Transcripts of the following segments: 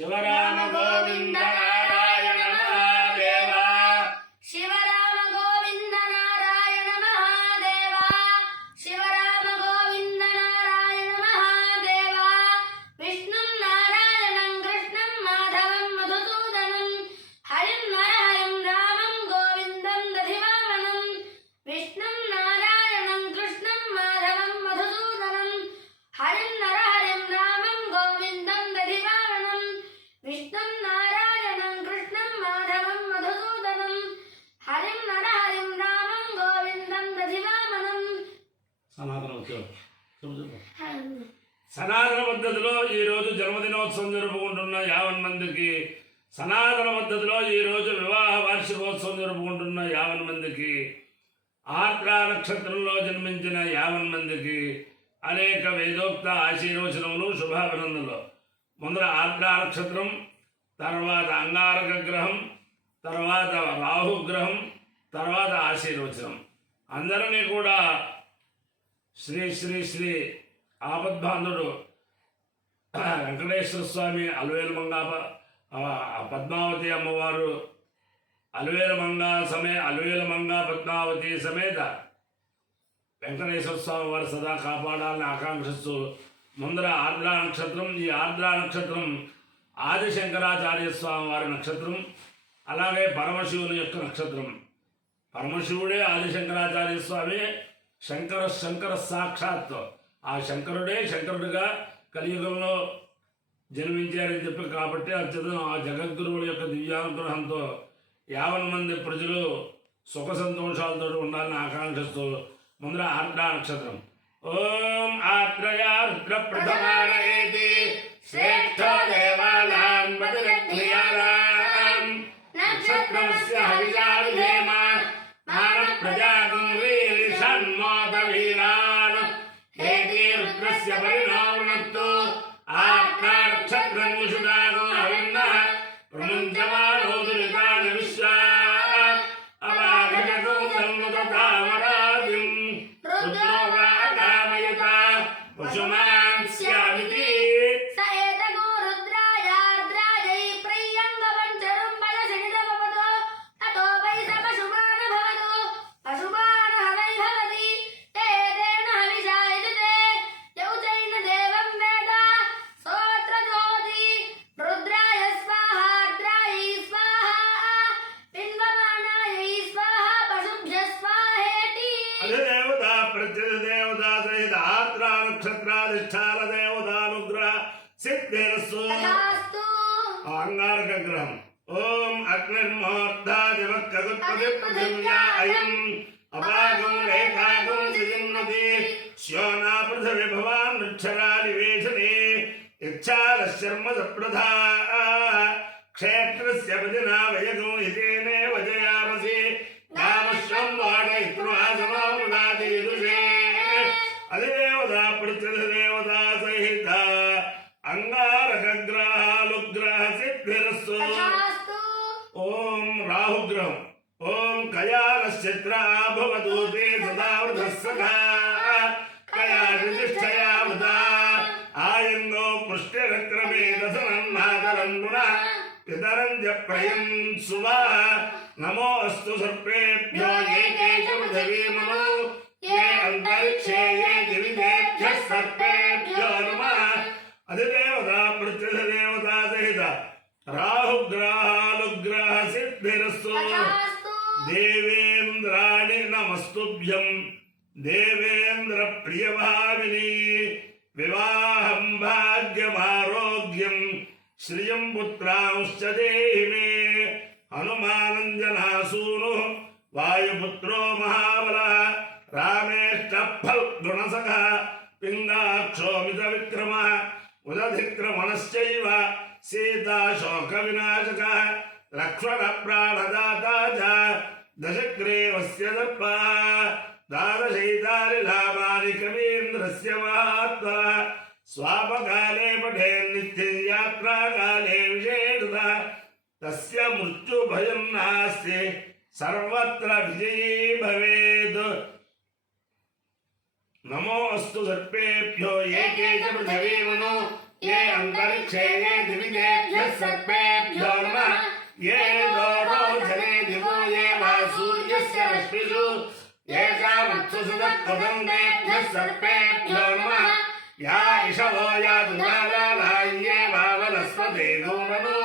शिवराम गोविंद नारायण महादेवा शिवराम गोविंद नारायण महादेवा शिवराम गोविंद नारायण महादेवा विष्णुं नारायणं कृष्णं माधवं मधुसूदनं हरिं नरहरिं रामं गोविन्दं दधिवामनं विष्णुं नारायणं कृष्णं माधवं मधुसूदनं हरिं नरहरिं रामं गोविन्दं दधिवामनं विष्णुं नारायणं कृष्णं माधवं मधुसूदनं हरिं नरहरिं रामं गोविन्दं दधिवामनं సనాతన పద్ధతిలో ఈరోజు జన్మదినోత్సవం జరుపుకుంటున్న 50 మందికి, సనాతన పద్ధతిలో ఈరోజు వివాహ వార్షికోత్సవం జరుపుకుంటున్న 50 మందికి, ఆర్ద్ర నక్షత్రంలో జన్మించిన 50 మందికి అనేక వేదోక్త ఆశీర్వచనములు, శుభాభినందనలు. ముందర ఆర్ద్ర నక్షత్రం, తర్వాత అంగారక గ్రహం, తర్వాత రాహుగ్రహం, తర్వాత ఆశీర్వచనం. అందరినీ కూడా శ్రీ శ్రీ శ్రీ ఆపద్బాంధుడు వెంకటేశ్వర స్వామి, అలవేలుమంగా పద్మావతి అమ్మవారు, అలవేలుమంగా పద్మావతి సమేత వెంకటేశ్వర స్వామి వారు సదా కాపాడాలని ఆకాంక్షిస్తూ ముందర ఆర్ద్ర నక్షత్రం. ఈ ఆర్ద్ర నక్షత్రం ఆదిశంకరాచార్య స్వామి వారి నక్షత్రం, అలాగే పరమశివుని యొక్క నక్షత్రం. పరమశివుడే ఆదిశంకరాచార్య స్వామి, శంకర సాక్షాత్. ఆ శంకరుడిగా కలియుగంలో జన్మించారని చెప్పి కాబట్టి అత్యధికం ఆ జగద్గురువుల యొక్క దివ్యానుగ్రహంతో 50 మంది ప్రజలు సుఖ సంతోషాలతో ఉండాలని ఆకాంక్షిస్తూ ముందర ఆర్ద్ర నక్షత్రం. ఓం ఆర్ద్రయా రుద్ర ప్రథమానయేతి శ్రేష్ఠో దేవానాం మతిరగ్నియానాం నక్షత్రస్య హవిషావిధేమ మాన ప్రజాగం వీరిషణ్మోద వీరాన్ హేతి రుద్రస్య పరిణామనత్తు ఆర్ద్ర నక్షత్రం విషుదాగో అవిన్నః ప్రముంచమానో దురితాన విశ్వా అవాఘజగో సన్నుతామరాదిం రుద్రోగాకామయత పశుమాన్ స్యామితి సయేతగో రుద్రాయార్ద్రాయై ప్రియంగవం చరం బలసినిదవపదో తతో వై సపశుమాన భవతు పశుమాన హవై భవతి తేన హవిషాయతే యౌచైన దేవం వేద సోత్ర జ్యోతి రుద్రాయ స్వాహార్ద్రాయై స్వాహా పిన్వమానాయై స్వాహా పశుభ్య స్వాహేతి. అధిదేవత ప్రత్యధిదేవత సహిత ఆర్ద్ర నక్షత్రాధిష్టాన దేవతానుగ్రహ సిద్ధిరస్సు. తథాస్తు. అంగారక గ్రహం. ఓం అగ్నిర్మోర్ధాదివక్కగుత్పతి పృథివ్యా అయం అపాగం రేఖాగం సిజిన్నతి శ్యోనా పృథివి భవాన్ వృక్షరా నివేశనే ఇచ్ఛారశర్మ సప్రధా క్షేత్రస్య పదినా వయగం హితేనే వజయామసి కామశ్వం వాడయిత్రుహాసమామృడాదీరుషే. అధిదేవత ప్రత్యధిదేవత సహిత అంగారక గ్రహాలుగ్రహ సిద్ధిరస్సు. తథాస్తు. ఓం రాహుగ్రహం. ఓం కయానశ్చిత్రా భవతూతే సదావృతః సఖా కయాదిష్ఠయామృతా ఆయంగో పుష్టిరక్రమే దశనన్నాదరం గుణః పితరం జ ప్రయం సువాహ నమో అస్తు సర్పేభ్యో ఏకేచ పృథివీమనో ఏ అంతరిక్షే ఏ దివిదేభ్యః సర్పేభ్యో నమః. అధిదేవత ప్రత్యధిదేవత సహిత రాహుగ్రహాలుగ్రహ సిద్ధిరస్సు. తథాస్తు. దేవేంద్రాణి నమస్తుభ్యం దేవేంద్ర ప్రియభామిని వివాహం భాగ్యమారోగ్యం శ్రియం పుత్రాంశ్చ దేహి మే. హనుమానంజనాసూను వాయుపుత్రో మహాబలః రామేష్టఫల్గుణసఖः పింగాక్షోమిత విక్రమः ఉదధిక్రమణశ్చైవ సీతాశోక వినాశకः లక్ష్మణ ప్రాణదాతా చ దశగ్రీవస్య దర్పः ద్వాదశైతాని లాభాని కవీంద్రస్య మహాత్మనः స్వాపకాలే పఠేన్నిత్యం యాత్రాకాలే విశేషతః తస్య మృత్యుభయం నాస్తి సర్వత్ర విజయీ భవేత్. నమో అస్తు సర్పేభ్యో ఏకేచ పృథివీమనో ये अंतरिक्षे ये दिविजेभ्यः सर्पेभ्यो नमः ये दोरोचने दिवो ये वा सूर्यस्य रश्मिषु येषामत्सु सदत्वदन्तेभ्यः सर्पेभ्यो नमः या इषवो या दुदाला ये वा वनस्पते धूमनु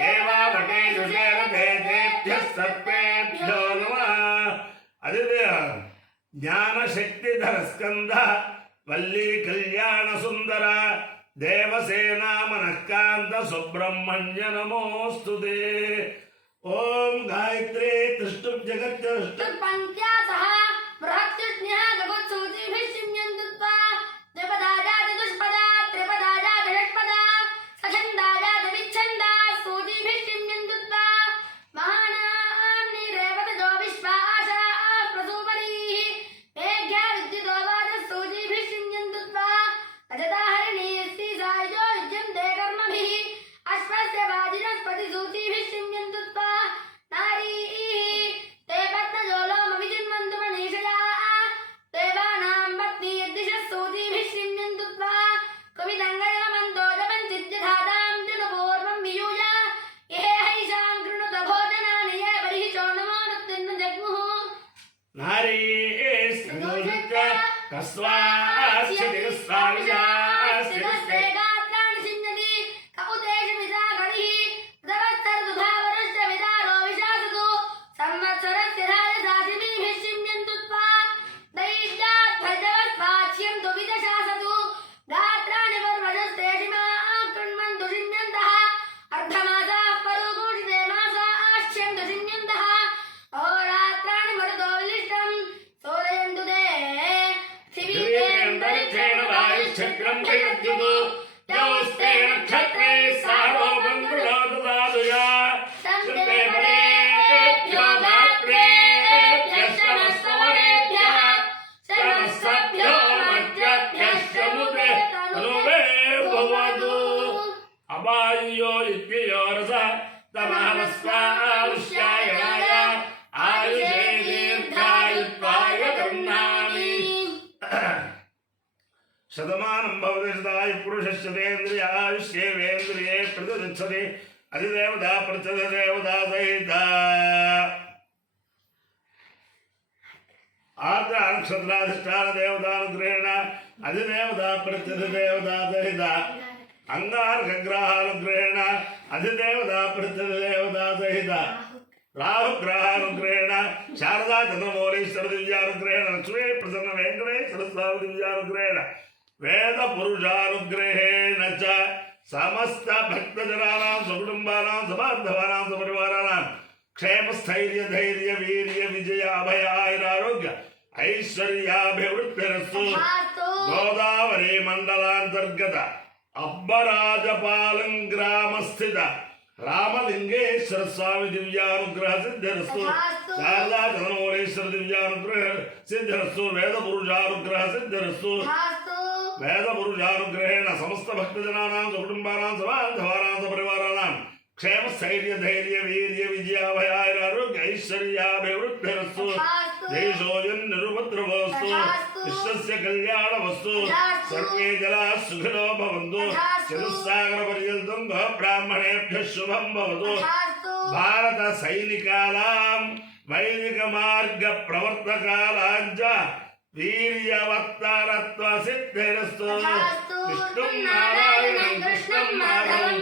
ये वा वटेषु शेरते तेभ्यः सर्पेभ्यो नमः अदिते ज्ञानशक्तिधर स्कंद वल्ली कल्याण सुंदर देवसेना मनःकांत सुब्रह्मण्य नमोस्तुते ओम गायत्री त्रिष्टुप जगत् पंक्त्या सह बृहत्युष्ण्यः जगत्सूचिभिः सिम्यन्तुत्वा त्रिपदाया चतुष्पदा त्रिपदाया षट्पदा सछन्दाया विच्छन्दा सूचिभिः सिम्यन्तुत्वा महानाम्निरेवतजो विश्वासा प्रसूपरीः मेघ्या विद्युतो वाचसूचिभिः सिम्यन्तुत्वा अजदाहरिणी यस्ति सायुजो युज्यन्ते कर्मभिः अश्वस्य वाजिनस्पति सूचिभिः सिम्यन्तुत्वा नारीः ते पद्मजोलोमविजिन्वन्तु मनीषया देवानां पत्नी यद्दिशः सूचिभिः सिम्यन्तुत्वा कविदङ्गयमन्तो जपञ्चिद्यधातां जगपूर्वं वियूय इहेहैषां कृणुत भोजनानि ये बर्हिषो नमो नृत्यन्न जग्मुः नारी स्त्रियोजुत्य कस्वास्य दिगस्वामिजास्य स्त्रिगस्ते गात्राणि सिञ्जति कौतेषमिता गणिः तदवत्सर्दुधावरुश्च विदारो विशासतु संवत्सरस्य धारसासिमिभिः सिम्यन्तुत्वा दैत्याध्वजवस्वाच्यन्तु विदशासतु गात्राणि पर्वजस्तेषिमा कृण्वन्तु सिम्यन्तः अर्धमासाः परुगूषिते मासाश्च्यन्तु सिम्यन्तः अहोरात्राणि मरुतो विलिष्टं सोदयन्तु ते दिव्येन्दरिक्षेण वायुश्चक्रं जगद्युतो यौस्ते नक्षत्रे सारोपं गृहातु साधुया शते परेभ्यो गात्रेभ्यः शमस्तवरेभ्यः शमस्तभ्यो मध्यभ्यश्च मुदे तनुवे भवतु अबाह्यो इत्ययो रसः तमहमस्वामुष्यायणाय आयुषे दीर्घायुत्वाय गृह्णामि शतमानं भवति शताय पुरुषस्यतेन्द्रिय आयुष्येवेन्द्रिये प्रतिष्ठति अधिदेवता प्रत्यधिदेवता सहिता आर्द्र नक्षत्राधिष्ठान देवतानुग्रहेण अधिदेवता प्रत्यधिदेवता सहिता अंगारकग्रहानुग्रहेण अधिदेवता प्रत्यधिदेवता सहिता राहुग्रहानुग्रहेण शारदा चंद्रमौलीश्वर दिव्यानुग्रहेण लक्ष्मी प्रसन्न वेंकटेश्वर स्वामी दिव्यानुग्रहेण वेद पुरुषानुग्रहेण च समस्त भक्तजनानां सुकुटुम्बानां सबान्धवानां सपरिवाराणां क्षेम स्थैर्य धैर्य वीर्य विजय अभय आयुरारोग्य ऐश्वर्याभिवृद्धिरस्तु गोदावरी मंडलांतर्गत अब्बराजपालಂ ग्रामस्थित रामलिंगेश्वर स्वामी दिव्यानुग्रह सिद्धिरस्तु शारदा चंद्रमौलीश्वर दिव्यानुग्रह सिद्धिरस्तु वेद पुरुषानुग्रह सिद्धिरस्तु वेद पुरुषानुग्रहेण समस्त भक्तजनानां सुकुटुम्बानां सबान्धवानां सपरिवाराणां क्षेम स्थैर्य धैर्य वीर्य विजयाभयारोग्य ऐश्वर्याभिवृद्धिरस्तु देशोऽयं निरुपद्रवस्तु विश्वस्य कल्याणमस्तु सर्वे जनाः सुखिनो भवन्तु चतुस्सागरपर्यन्तं ब्राह्मणेभ्यः शुभं भवतु भारत सैनिकानां वैदिक मार्ग प्रवर्तकानां च वीर्यवत्तरत्व सिद्धिरस्तु विष्णुं नारायणं कृष्णं माधवं